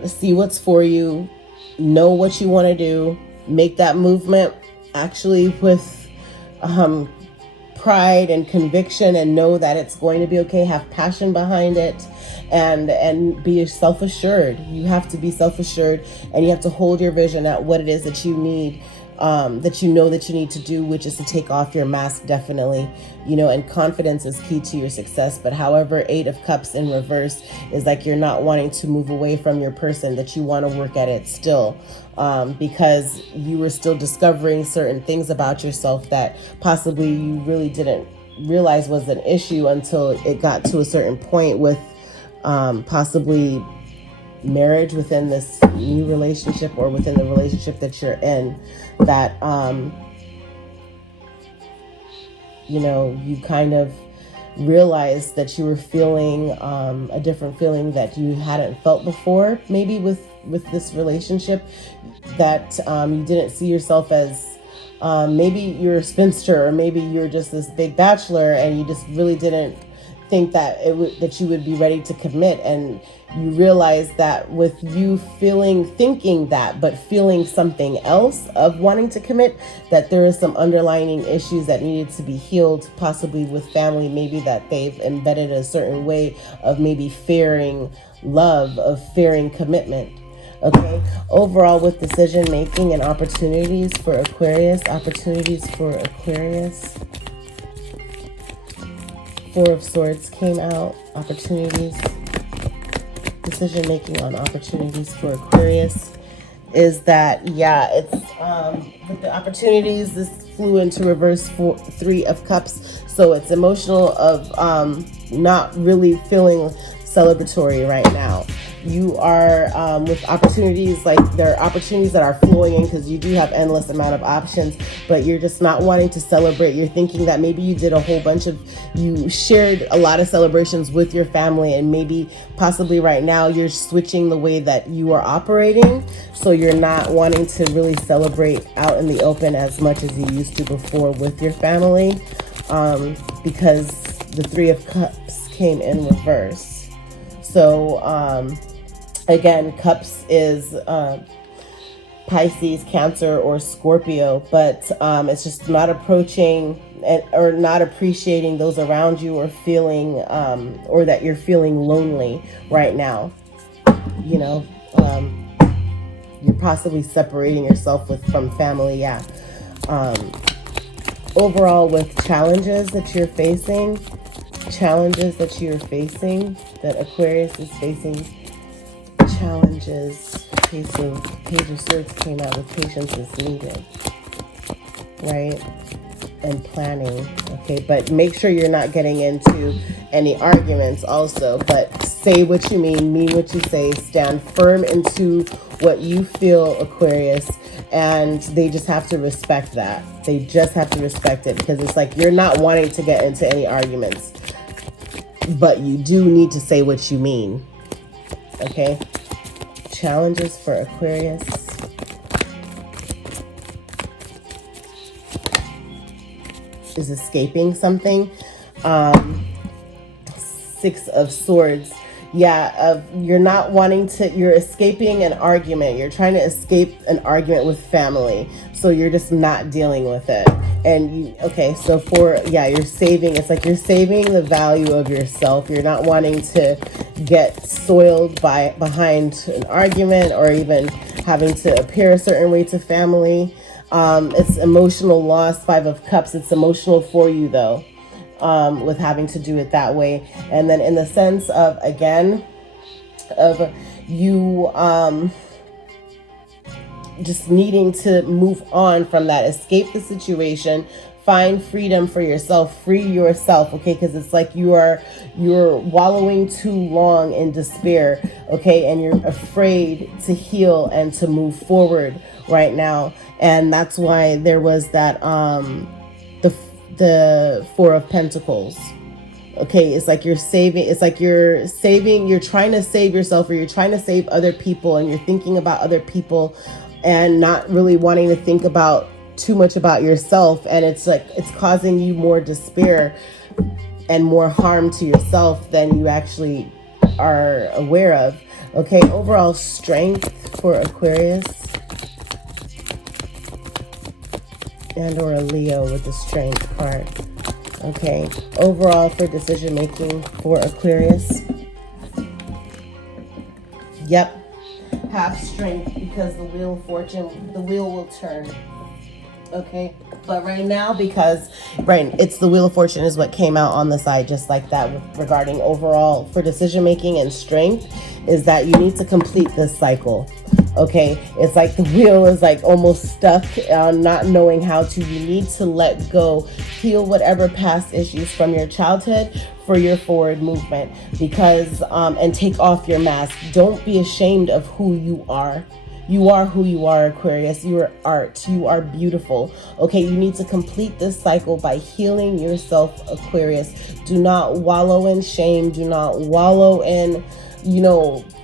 see what's for you, know what you want to do, make that movement actually with pride and conviction, and know that it's going to be okay. Have passion behind it, and be self-assured. You have to be self-assured, and you have to hold your vision at what it is that you need, that you know that you need to do, which is to take off your mask, definitely, and confidence is key to your success. But however, 8 of Cups in reverse is like you're not wanting to move away from your person, that you want to work at it still, because you were still discovering certain things about yourself that possibly you really didn't realize was an issue until it got to a certain point with possibly marriage within this new relationship, or within the relationship that you're in, that you kind of realized that you were feeling a different feeling that you hadn't felt before, maybe with this relationship, that you didn't see yourself as maybe you're a spinster, or maybe you're just this big bachelor, and you just really didn't think that that you would be ready to commit. And you realize that with you thinking that, but feeling something else of wanting to commit, that there is some underlying issues that needed to be healed, possibly with family, maybe that they've embedded a certain way of maybe fearing love, of fearing commitment. Okay, overall, with decision making and opportunities for Aquarius, 4 of Swords came out, opportunities, decision making on opportunities for Aquarius, is that, it's with the opportunities, this flew into reverse 3 of Cups. So it's emotional of not really feeling celebratory right now. You are with opportunities, like there are opportunities that are flowing in because you do have endless amount of options, but you're just not wanting to celebrate. You're thinking that maybe you did you shared a lot of celebrations with your family, and maybe possibly right now you're switching the way that you are operating. So you're not wanting to really celebrate out in the open as much as you used to before with your family, because the 3 of Cups came in reverse. So, again, Cups is Pisces, Cancer, or Scorpio, but it's just not approaching or not appreciating those around you, or feeling, or that you're feeling lonely right now. You're possibly separating yourself from family. Overall, with challenges that you're facing, that Aquarius is facing, challenges. Okay, so Page of Swords came out with patience is needed, right? And planning. Okay, but make sure you're not getting into any arguments also, but say what you mean what you say, stand firm into what you feel, Aquarius, and they just have to respect that. They just have to respect it, because it's like you're not wanting to get into any arguments, but you do need to say what you mean. Okay? Challenges for Aquarius. Is escaping something. 6 of Swords. You're not wanting to, you're escaping an argument. You're trying to escape an argument with family. So you're just not dealing with it. And you're saving, it's like you're saving the value of yourself. You're not wanting to get soiled behind an argument, or even having to appear a certain way to family. It's emotional loss. 5 of Cups. It's emotional for you though, with having to do it that way. And then in the sense of, again, of you just needing to move on from that, escape the situation, find freedom for yourself, free yourself, okay? Because it's like you're wallowing too long in despair, okay? And you're afraid to heal and to move forward right now. And that's why there was that the 4 of Pentacles. Okay, it's like you're saving, you're trying to save yourself, or you're trying to save other people, and you're thinking about other people and not really wanting to think about too much about yourself. And it's like, it's causing you more despair and more harm to yourself than you actually are aware of. Okay, overall strength for Aquarius and or a Leo with the strength card. Okay, overall for decision making for Aquarius. Yep, have strength, because the wheel of fortune, the wheel will turn. Okay, but right now, because it's the wheel of fortune is what came out on the side, just like that, regarding overall for decision making and strength, is that you need to complete this cycle. Okay, it's like the wheel is like almost stuck on not knowing how to. You need to let go, heal whatever past issues from your childhood for your forward movement, because and take off your mask. Don't be ashamed of who you are. You are who you are, Aquarius. You are art. You are beautiful. Okay, you need to complete this cycle by healing yourself, Aquarius. Do not wallow in shame. Do not wallow in,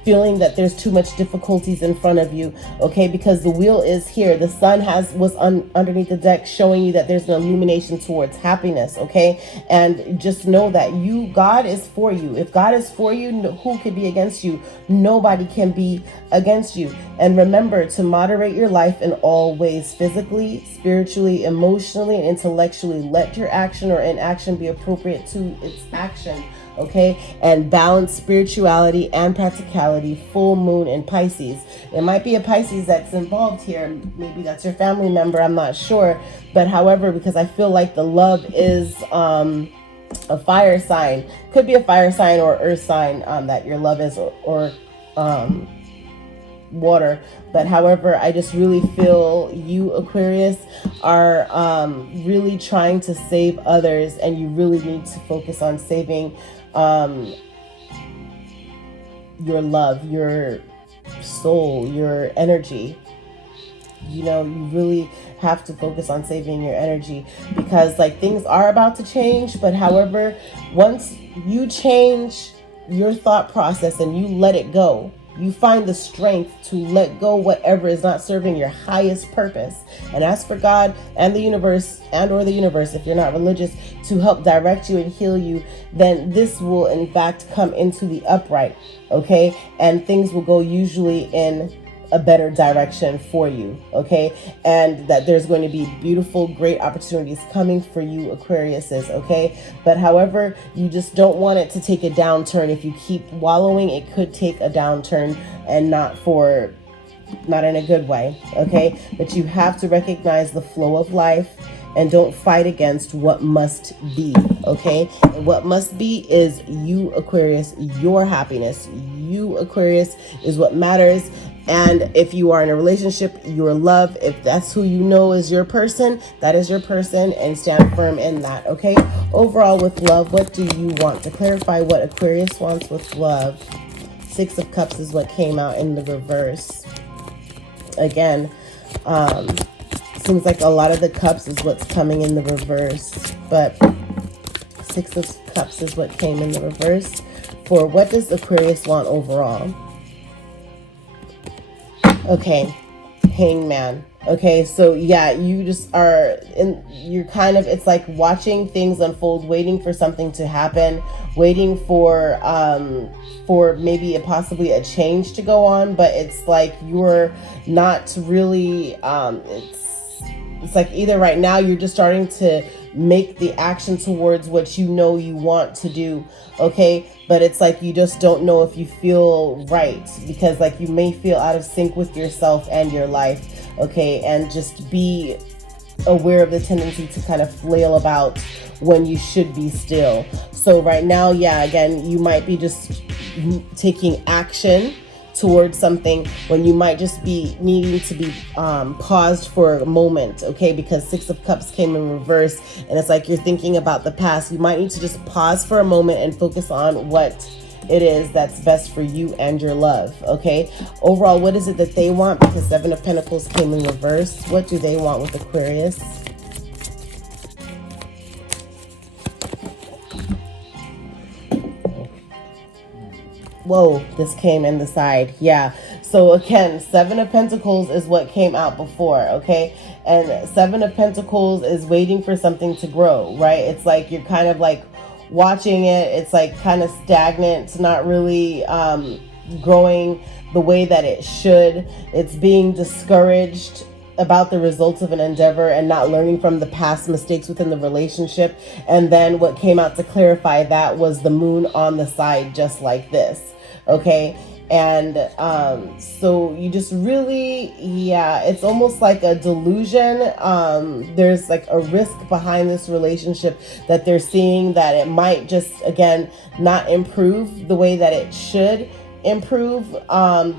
feeling that there's too much difficulties in front of you, okay? Because the wheel is here. The sun was underneath the deck, showing you that there's an illumination towards happiness, okay? And just know that God is for you. If God is for you, who could be against you? Nobody can be against you. And remember to moderate your life in all ways, physically, spiritually, emotionally, and intellectually. Let your action or inaction be appropriate to its action. Okay, and balance spirituality and practicality. Full moon in Pisces. It might be a Pisces that's involved here. Maybe that's your family member. I'm not sure. But however, because I feel like the love is a fire sign. Could be a fire sign or earth sign that your love is, or water. But however, I just really feel you, Aquarius, are really trying to save others, and you really need to focus on saving your love, your soul, your energy. You really have to focus on saving your energy, because like things are about to change. But however, once you change your thought process and you let it go, you find the strength to let go whatever is not serving your highest purpose, and ask for God and the universe, if you're not religious, to help direct you and heal you. Then this will in fact come into the upright, okay? And things will go usually in a better direction for you, okay? And that there's going to be beautiful, great opportunities coming for you, Aquariuses, okay? But however, you just don't want it to take a downturn. If you keep wallowing, it could take a downturn, and not in a good way, okay? But you have to recognize the flow of life, and don't fight against what must be, okay? And what must be is you, Aquarius, your happiness. You, Aquarius, is what matters. And if you are in a relationship, your love, if that's who you know is your person, that is your person, and stand firm in that, okay? Overall, with love, what do you want? To clarify what Aquarius wants with love. 6 of Cups is what came out in the reverse. Again, seems like a lot of the cups is what's coming in the reverse, but 6 of Cups is what came in the reverse. For what does Aquarius want overall? Okay, Hangman. Okay, so yeah, you just are you're kind of, it's like watching things unfold, waiting for something to happen, waiting for maybe possibly a change to go on, but it's like you're not really, it's like either right now you're just starting to make the action towards what you know you want to do, okay? But it's like you just don't know if you feel right, because like you may feel out of sync with yourself and your life, okay? And just be aware of the tendency to kind of flail about when you should be still. So right now, yeah, again, you might be just taking action towards something when you might just be needing to be paused for a moment, okay? Because Six of Cups came in reverse, and it's like you're thinking about the past. You might need to just pause for a moment and focus on what it is that's best for you and your love, okay? Overall, what is it that they want? Because Seven of Pentacles came in reverse. What do they want with Aquarius? Whoa, this came in the side. Yeah. So again, Seven of Pentacles is what came out before, okay? And Seven of Pentacles is waiting for something to grow, right? It's like you're kind of like watching it. It's like kind of stagnant. It's not really growing the way that it should. It's being discouraged about the results of an endeavor and not learning from the past mistakes within the relationship. And then what came out to clarify that was the moon on the side, just like this, okay? And so you just really, yeah, it's almost like a delusion. There's like a risk behind this relationship that they're seeing, that it might just, again, not improve the way that it should improve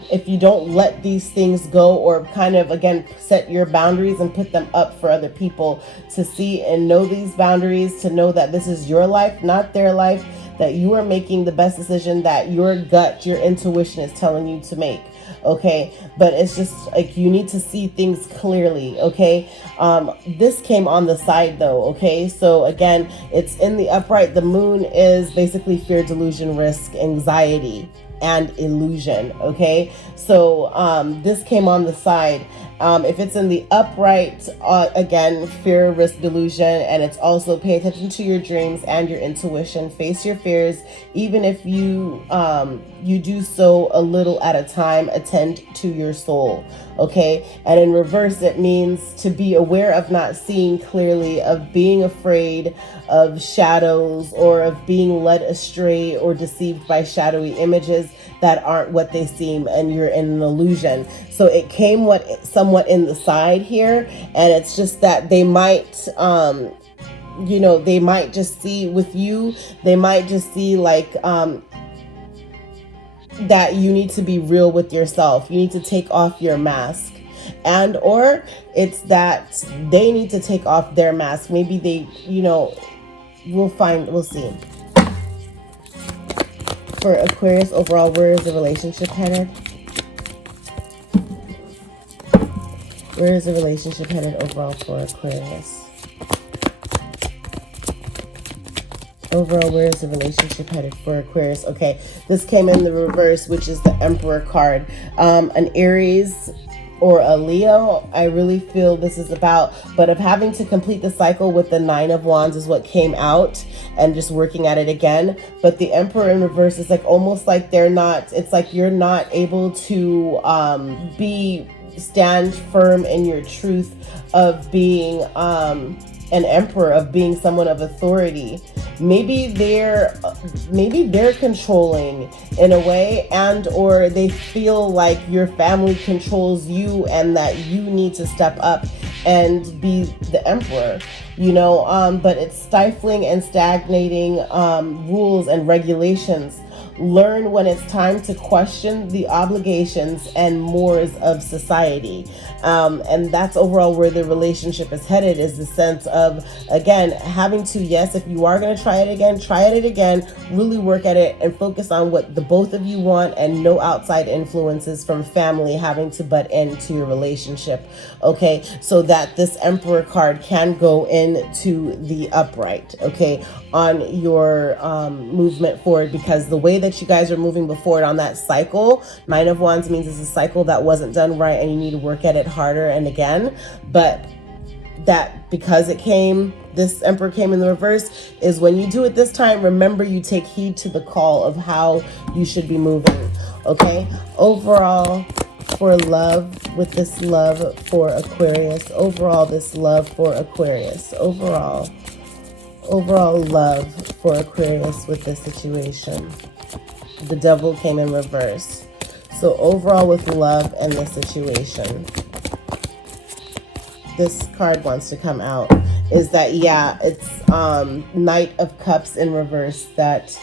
if you don't let these things go, or kind of, again, set your boundaries and put them up for other people to see and know these boundaries, to know that this is your life, not their life, that you are making the best decision that your gut, your intuition is telling you to make, okay? But it's just like you need to see things clearly, okay? This came on the side though, okay? So again, it's in the upright. The moon is basically fear, delusion, risk, anxiety, and illusion, okay? So this came on the side. If it's in the upright, again, fear, risk, delusion, and it's also pay attention to your dreams and your intuition. Face your fears, even if you you do so a little at a time. Attend to your soul, okay? And in reverse, it means to be aware of not seeing clearly, of being afraid of shadows, or of being led astray or deceived by shadowy images that aren't what they seem, and you're in an illusion. So it came somewhat in the side here, and it's just that they might you know, they might just see with you, they might just see like that you need to be real with yourself. You need to take off your mask, and or it's that they need to take off their mask. Maybe they, you know, we'll see. For Aquarius, overall, where is the relationship headed? Where is the relationship headed overall for Aquarius? Overall, where is the relationship headed for Aquarius? Okay, this came in the reverse, which is the Emperor card. An Aries or a Leo, I really feel this is about, but of having to complete the cycle with the Nine of Wands is what came out, and just working at it again. But the Emperor in reverse is like almost like they're not, it's like you're not able to stand firm in your truth of being an emperor, of being someone of authority. Maybe they're controlling in a way, and or they feel like your family controls you and that you need to step up and be the emperor, you know, but it's stifling and stagnating rules and regulations. Learn when it's time to question the obligations and mores of society. And that's overall where the relationship is headed, is the sense of, again, having to, yes, if you are going to try it again, really work at it and focus on what the both of you want, and no outside influences from family having to butt into your relationship, okay? So that this Emperor card can go into the upright, okay, on your movement forward, because the way that you guys are moving forward on that cycle, Nine of Wands means it's a cycle that wasn't done right and you need to work at it harder and again. But that, because this Emperor came in the reverse, is when you do it this time, remember, you take heed to the call of how you should be moving, okay? Overall, for love, with this love for Aquarius, overall, this love for Aquarius, overall, overall love for Aquarius with this situation? The Devil came in reverse. So overall with love and this situation, this card wants to come out is that, yeah, it's Knight of Cups in reverse. That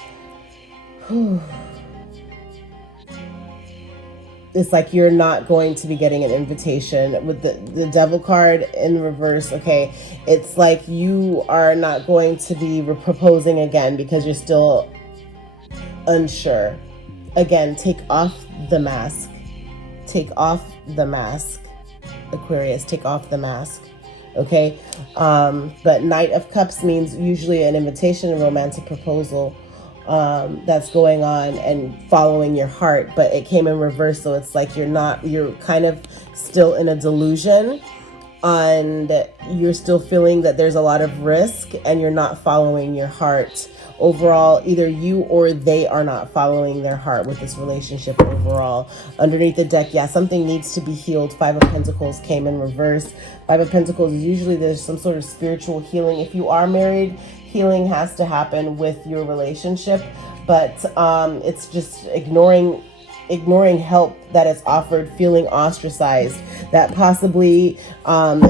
it's like you're not going to be getting an invitation with the Devil card in reverse. Okay, it's like you are not going to be proposing again because you're still unsure. Again, take off the mask. Take off the mask, Aquarius. Take off the mask. Okay, but Knight of Cups means usually an invitation, a romantic proposal that's going on and following your heart, but it came in reverse. So it's like you're kind of still in a delusion, and you're still feeling that there's a lot of risk and you're not following your heart. Overall, either you or they are not following their heart with this relationship overall. Underneath the deck, yeah, something needs to be healed. Five of Pentacles came in reverse. Five of Pentacles, usually there's some sort of spiritual healing. If you are married, healing has to happen with your relationship, but it's just ignoring help that is offered, feeling ostracized, that possibly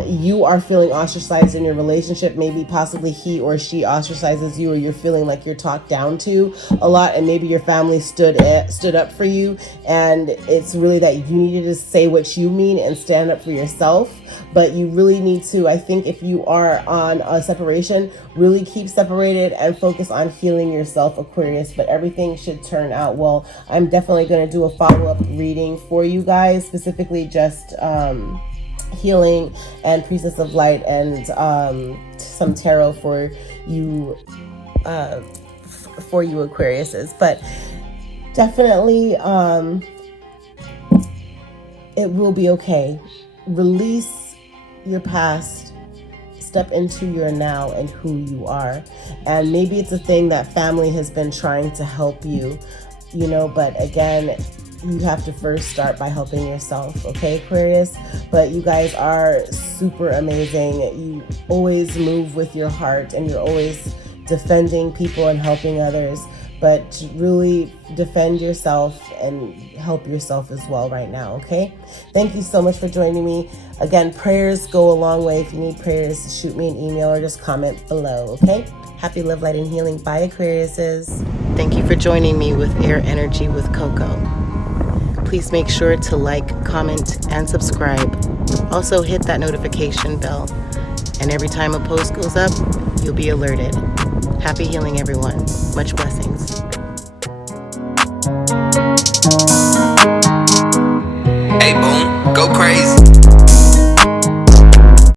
you are feeling ostracized in your relationship. Maybe possibly he or she ostracizes you, or you're feeling like you're talked down to a lot, and maybe your family stood up for you, and it's really that you needed to say what you mean and stand up for yourself. But you really need to, I think, if you are on a separation, really keep separated and focus on healing yourself, Aquarius. But everything should turn out well. I'm definitely going to do a follow-up reading for you guys, specifically just healing and Priestess of Light and some tarot for you Aquariuses. But definitely it will be okay. Release your past, step into your now and who you are. And maybe it's a thing that family has been trying to help you, but again, you have to first start by helping yourself, okay, Aquarius? But you guys are super amazing. You always move with your heart, and you're always defending people and helping others. But really defend yourself and help yourself as well right now, okay? Thank you so much for joining me. Again, prayers go a long way. If you need prayers, shoot me an email or just comment below, okay? Happy love, light, and healing. Bye, Aquariuses. Thank you for joining me with Air Energy with Coco. Please make sure to like, comment, and subscribe. Also, hit that notification bell. And every time a post goes up, you'll be alerted. Happy healing, everyone. Much blessings. Hey, boom, go crazy.